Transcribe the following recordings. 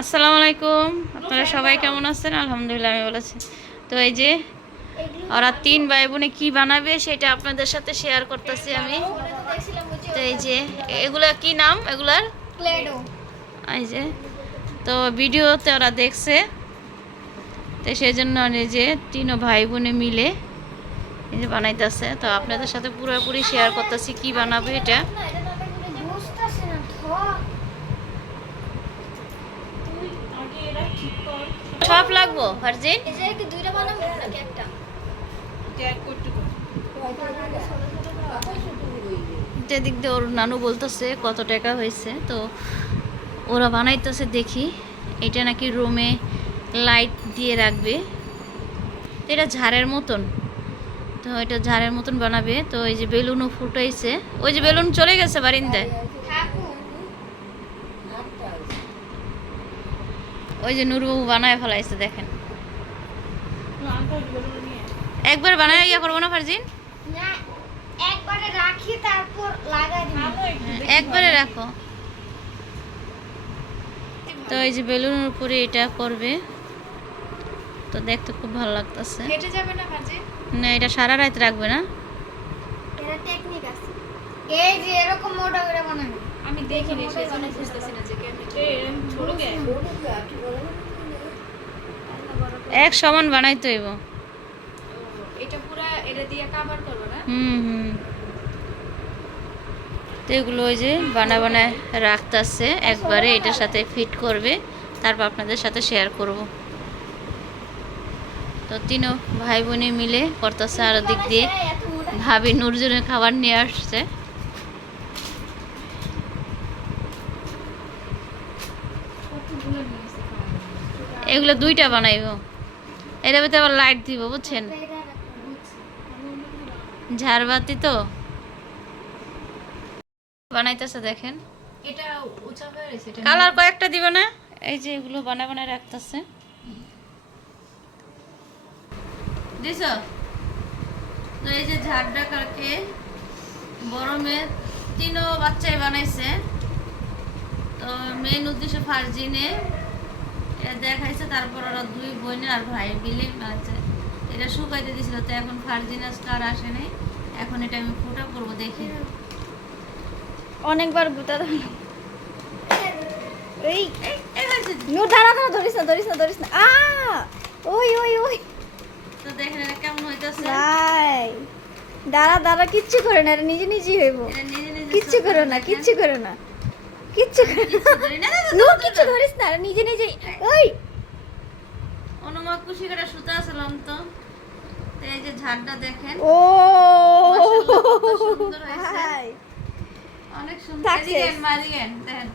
আসসালামু আলাইকুম। আপনারা সবাই কেমন আছেন? আলহামদুলিল্লাহ আমি বলেছি তো এই যে ওরা তিন ভাই বোনে কি বানাবে সেটা আপনাদের সাথে শেয়ার করতেছি আমি। তো এই যে এগুলা কি নাম? এগুলার? এই যে তো ভিডিওতে ওরা দেখছে। তো সেই জন্য এই যে তিনও ভাই বোনে মিলে এই যে বানাইতেছে। তো আপনাদের সাথে পুরোপুরি শেয়ার করতেছি কি বানাবে এটা বুঝতেছি না ধর সব লাগবো ফারজিন? এই যে কি দুইটা বানাবো নাকি একটা? এদিক দিয়ে ওর নানু বলতেছে কত টাকা হয়েছে তো ওরা বানাইতেছে দেখি। এটা নাকি রুমে লাইট দিয়ে রাখবে। তো এটা ঝাড়ের মতন। তো এটা ঝাড়ের মতন বানাবে। তো এই যে বেলুনও ফুটাইছে। ওই যে বেলুন চলে গেছে বারিন্দায়। ওই যে নুরবাবু বানায় ফেলাইছে দেখেন। একবার বানায় ইয়া করব না ফারজিন? একবারে রাখি তারপর লাগাই হ্যাঁ, একবারে রাখো। তো এই যে বেলুনের উপরে এটা করবে। তো দেখতে খুব ভালো লাগতেছে। যাবে না এটা সারা রাত রাখবে না। এটা টেকনিক আছে। এই যে এরকম মোটা করে বানাবে। আমি দেখিনি সেই জন্য বুঝতেছি না যে এক সমান বানাইতে হইব এটা পুরা এটা দিয়ে কভার করবে না? হুম হুম। তো এগুলো ওই যে বানা বানায় রাখতেছে একবারে এটার সাথে ফিট করবে তারপর আপনাদের সাথে শেয়ার করব। তো তিনও ভাই বোনে মিলে করতেছে আর দিক দিয়ে ভাবি নুরজনের খাবার নিয়ে আসছে। এগুলো দুইটা বানাইব। এর ভিতরে আবার লাইট দিব বুঝছেন? ঝাড়বাতি তো। বানাইতেছে দেখেন। এটা এটা কালার কয়েকটা দিবে না? এই যে এগুলো বানা বানায় রাখতেছে। এই যে ঝাড়টা কালকে বড় মেয়ে তিনও বাচ্চাই বানাইছে। তো মেন উদ্দেশ্য ফার্জিনে এটা দেখাইছে তারপর ওরা দুই বোনে আর ভাই মিলে বানাইছে এটা শুকাইতে দিছিল তো এখন ফার্জিন স্টার আসে নাই। এখন এটা আমি ফোটা করব দেখি। অনেকবার গুতা এই। নূর দাঁড়া দাঁড়া ধরিস না ধরিস না ধরিস না। আ ওই ওই ওই। তো দেখেন এটা কেমন হইতাছে। ভাই দাঁড়া দাঁড়া কিচ্ছু করে না এটা নিজে নিজেই হইব। কিচ্ছু করো না কিচ্ছু করো না। কিচ্ছু না। কিচ্ছু করি না। না, না, না, নূর না, কিচ্ছু না। ধরিস না এটা নিজে। ওই অনুমা কুশি করে সুতা আসলাম তো এই যে ঝাড়টা দেখেন। ও! সুন্দর হয়েছে। অনেক সুন্দর. এদিকে আন, মা এদিকে আন, দেখেন।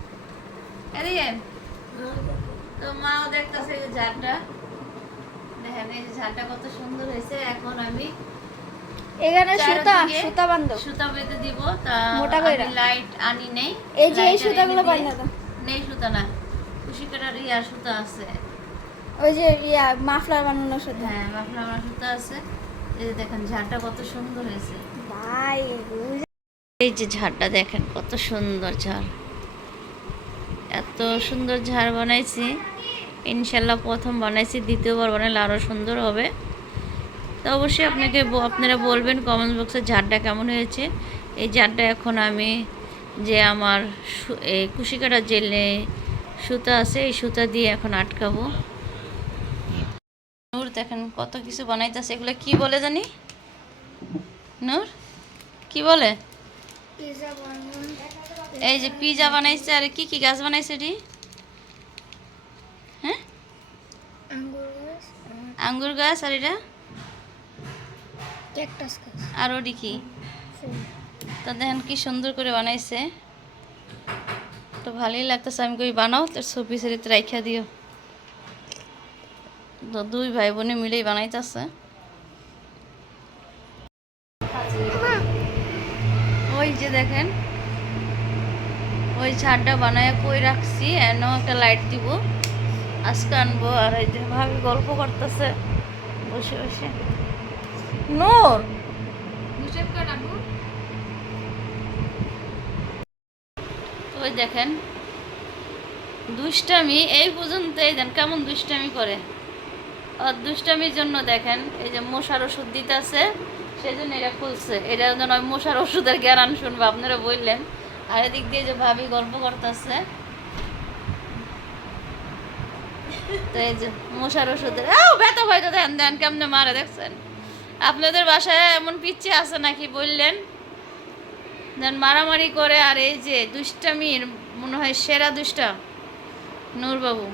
এদিকে। তো মাও দেখতেছে এই যে ঝাড়টা। দেখেন এই যে ঝাড়টা কত সুন্দর হয়েছে। এখন আমি এখানে সুতা সুতা বান্ধব। সুতা বেঁধে দিব তা মোটা কইরা। লাইট আনি নেই। এই যে এই সুতাগুলো এনে বান্ধা দাও নেই সুতা না। সুতা আছে। ওই যে ইয়া মাফলার বানানোর সুতা। হ্যাঁ মাফলা আমার সুতা আছে। এই যে দেখেন ঝাড়টা কত সুন্দর হয়েছে। ভাই এই যে ঝাড়টা দেখেন কত সুন্দর ঝাড়। এত সুন্দর ঝাড় বানাইছি। ইনশাল্লাহ প্রথম বানাইছি দ্বিতীয়বার বানাইলে আরও সুন্দর হবে। তো অবশ্যই আপনাকে আপনারা বলবেন কমেন্ট বক্সে ঝাড়টা কেমন হয়েছে। এই ঝাড়টা এখন আমি যে আমার এই কুশিকাটা জেলে সুতা আছে এই সুতা দিয়ে এখন আটকাবো। নূর দেখেন কত কিছু বানাইতেছে এগুলো কি বলে জানি? নূর কি বলে? এই যে পিজা বানাইছে আর কি কি গাছ বানাইছে এটি? হ্যাঁ? আঙ্গুর গাছ আর এটা? আর ওটি কি? তো দেখেন কি সুন্দর করে বানাইছে। তো ভালোই লাগতেছে আমি কই বানাও তোর ছবি সেরিতে রাইখা দিও। তো দুই ভাই বোনে মিলেই বানাইতেছে। ওই যে দেখেন ওই ছাদটা বানায় কই রাখছি এনও একটা লাইট দিব। আজকে আনব আর এই যে ভাবি গল্প করতেছে। বসে বসে। নূর তো ওই দেখেন, দুষ্টামি এই পর্যন্ত, এই দেন কেমন দুষ্টামি করে। আর দুষ্টামির জন্য দেখেন, এই যে মশার ওষুধ দিতে আছে সেই জন্য এটা খুলছে। এটা যেন মশার ওষুধের জ্ঞান শুনব, আপনারা বললেন। আর এদিক দিয়ে যে ভাবি গল্প করতেছে, তো এই যে মশার ওষুধের ব্যথা হয়তো দেন দেন কেমনে মারে দেখছেন? আপনাদের বাসায় এমন পিচ্ছে আছে নাকি বললেন? দেন মারামারি করে আর এই যে দুষ্টামির, মনে হয় সেরা দুষ্টা নূরবাবু।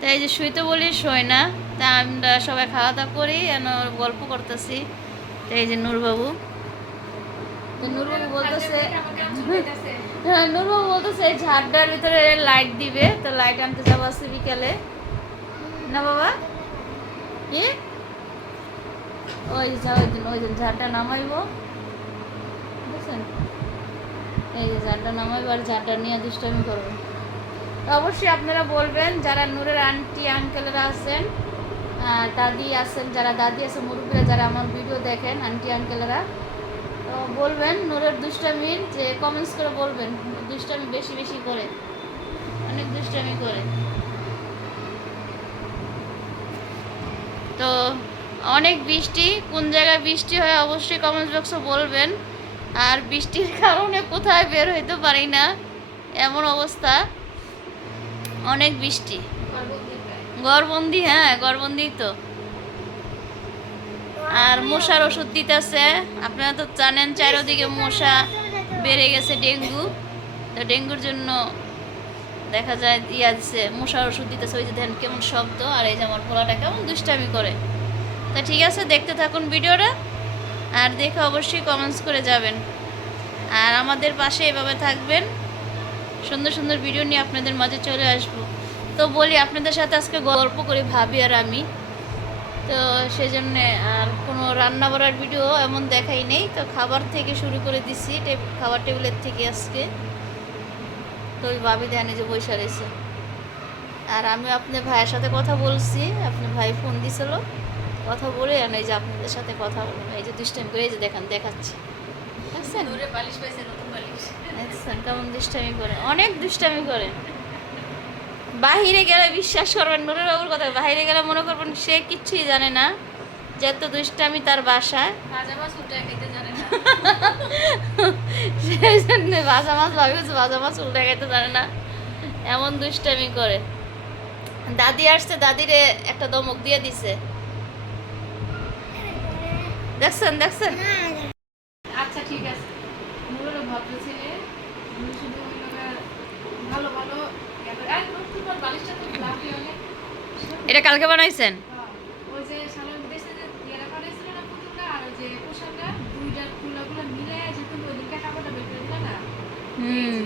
তাই যে শুইতে বলি, শোয় না। তা আমরা সবাই খাওয়া দাওয়া করি, এন গল্প করতেছি। তো এই যে নূরবাবু। তো নূরবাবু বলতেছে? হ্যাঁ নূরবাবু বলতেছে, এই ঝাড়টার ভিতরে লাইট দিবে। তো লাইট আনতে যাব আজকে বিকেলে। না বাবা? কি? ওই যা, ওই দিন ওই দিন ঝাড়টা নামাইবো। বুঝছেন? এই যে ঝাড়টা নামাইবো আর ঝাড়টা নিয়ে দুষ্টামি করব। অবশ্যই আপনারা বলবেন, যারা নূরের আন্টি, আঙ্কেলরা আছেন দাদি আছেন, যারা দাদি আছে, মুরব্বীরা যারা আমার ভিডিও দেখেন, আন্টি, আঙ্কেলরা, তো বলবেন নূরের দুষ্টামির যে কমেন্টস করে বলবেন, দুষ্টামি বেশি বেশি করে। অনেক দুষ্টামি করে। তো অনেক বৃষ্টি, কোন জায়গায় বৃষ্টি হয় অবশ্যই কমেন্টস বক্সে বলবেন। আর বৃষ্টির কারণে কোথায় বের হইতে পারি না, এমন অবস্থা। অনেক বৃষ্টি। গড়বন্দি হ্যাঁ গড়বন্দি তো। আর মশার ওষুধ দিতেছে। আপনারা তো জানেন চারিদিকে মশা বেড়ে গেছে ডেঙ্গু। তো ডেঙ্গুর জন্য দেখা যায়, ইয়া দিচ্ছে মশার ওষুধ দিতেছে। ওই যে দেখেন কেমন শব্দ, আর এই যে আমার পোলাটা কেমন দুষ্টামি করে। তা ঠিক আছে, দেখতে থাকুন ভিডিওটা আর দেখে অবশ্যই কমেন্টস করে যাবেন। আর আমাদের পাশে এভাবে থাকবেন। সুন্দর সুন্দর ভিডিও নিয়ে আপনাদের মাঝে চলে আসব। তো বলি, আপনাদের সাথে আজকে গল্প করি ভাবি আর আমি। তো সেই জন্যে আর কোনো রান্না বাড়ার ভিডিও এমন দেখাই নেই। তো খাবার থেকে শুরু করে দিছি খাবার টেবিলের থেকে আজকে। তো ওই ভাবি ধ্যানে যে বৈশা রয়েছে। আর আমি আপনার ভাইয়ের সাথে কথা বলছি, আপনার ভাই ফোন দিছিল। কথা বলে আর এই যে আপনাদের সাথে কথা বলব এই যে দুষ্টামি করে এই যে দেখান দেখাচ্ছি। দেখছেন? কেমন দুষ্টামি করে? অনেক দুষ্টামি করে। বাহিরে গেলে বিশ্বাস করবেন নুরের বাবুর কথা বাহিরে গেলে মনে করবেন সে কিচ্ছুই জানে না যে এত দুষ্টামি তার বাসায়। সেই জন্য ভাজা মাছ ভাবি হচ্ছে ভাজা মাছ উল্টে খাইতে জানে না। এমন দুষ্টামি করে। দাদি আসছে দাদিরে একটা দমক দিয়ে দিছে। দেখছেন দেখছেন? আচ্ছা ঠিক আছে। নুরেরও ভদ্র ছেলে শুধু ওই লোকের ভালো ভালো এটা কালকে বানাইছেন? হ্যাঁ, ওই যে সালোয়ার দেশে যে ইয়েরা বানাইছিল না পুতুলটা আর ওই যে পোশাকটা দুইটার তুলাগুলো মিলে যে তুমি ওদিনকে কাপড়টা বের করে দিলে না? হুম।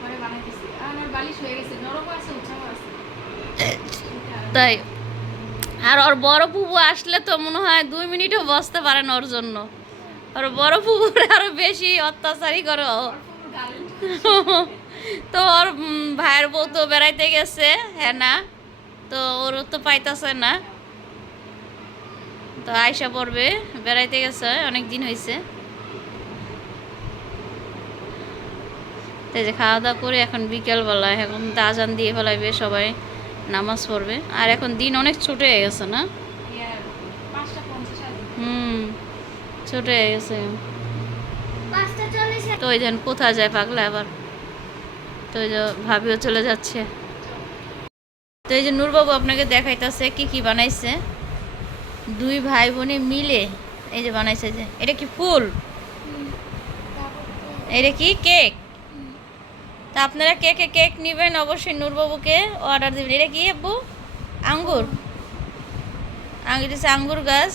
পরে বানাইতেছি। আর আমার বালিশ হয়ে গেছে নরমও আছে উঁচাও আছে। তাই আর ওর বড় পুবু আসলে তো মনে হয় দুই মিনিটও বসতে পারেন ওর জন্য। ওর বড় পুকুরে আরও বেশি অত্যাচারই করো তো ওর ভাইয়ের বউ তো বেড়াইতে গেছে হ্যাঁ না? তো ওর তো পাইতাছে না। তো আয়সা পড়বে, বেড়াইতে গেছে, অনেক দিন হয়েছে তো যে খাওয়া দাওয়া করে এখন বিকেলবেলা, এখন তো আজান দিয়ে ফেলাইবে সবাই। নামাজ পড়বে। আর এখন দিন অনেক ছোট হয়ে গেছে না? হুম ছোট হয়ে গেছে। তো ওই যেন কোথায় যায় পাগলা আবার? তো ওই যে ভাবিও চলে যাচ্ছে। তো এই যে নূরবাবু আপনাকে দেখাইতেছে কি কি বানাইছে? দুই ভাই বোনে মিলে এই যে বানাইছে যে এটা কি ফুল? এটা কি কেক? তা আপনারা কে কে কেক নেবেন? অবশ্যই নূরবাবুকে অর্ডার দেবেন। এটা কি আব্বু? আঙ্গুর। আঙ্গুর হচ্ছে আঙ্গুর গাছ।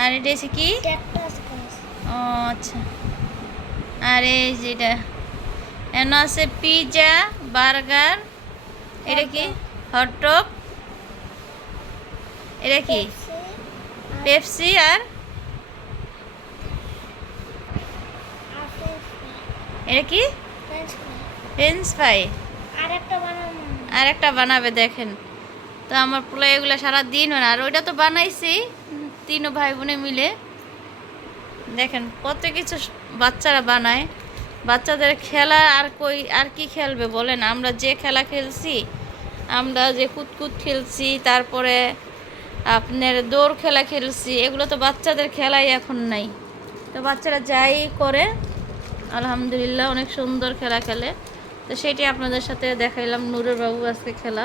আর এটা হচ্ছে কি? ও আচ্ছা। আর এই যেটা এন আছে পিজা বার্গার। এটা কি? হটডগ এটা কি? পেপসি আর এটা কি? ফ্রেঞ্চ ফ্রাই আর একটা বানাবো দেখেন। তো আমার পোলা এগুলো সারা দিন হয় না। আর ওইটা তো বানাইছি তিন ভাই বোনে মিলে। দেখেন কত কিছু বাচ্চারা বানায়। বাচ্চাদের খেলা আর কই আর কি খেলবে বলেন? আমরা যে খেলা খেলছি আমরা যে কুতকুত খেলছি তারপরে আপনার দৌড় খেলা খেলছি এগুলো তো বাচ্চাদের খেলাই এখন নাই। তো বাচ্চারা যাই করে আলহামদুলিল্লাহ অনেক সুন্দর খেলা খেলে। তো সেটি আপনাদের সাথে দেখাইলাম নূরের বাবু আজকে খেলা।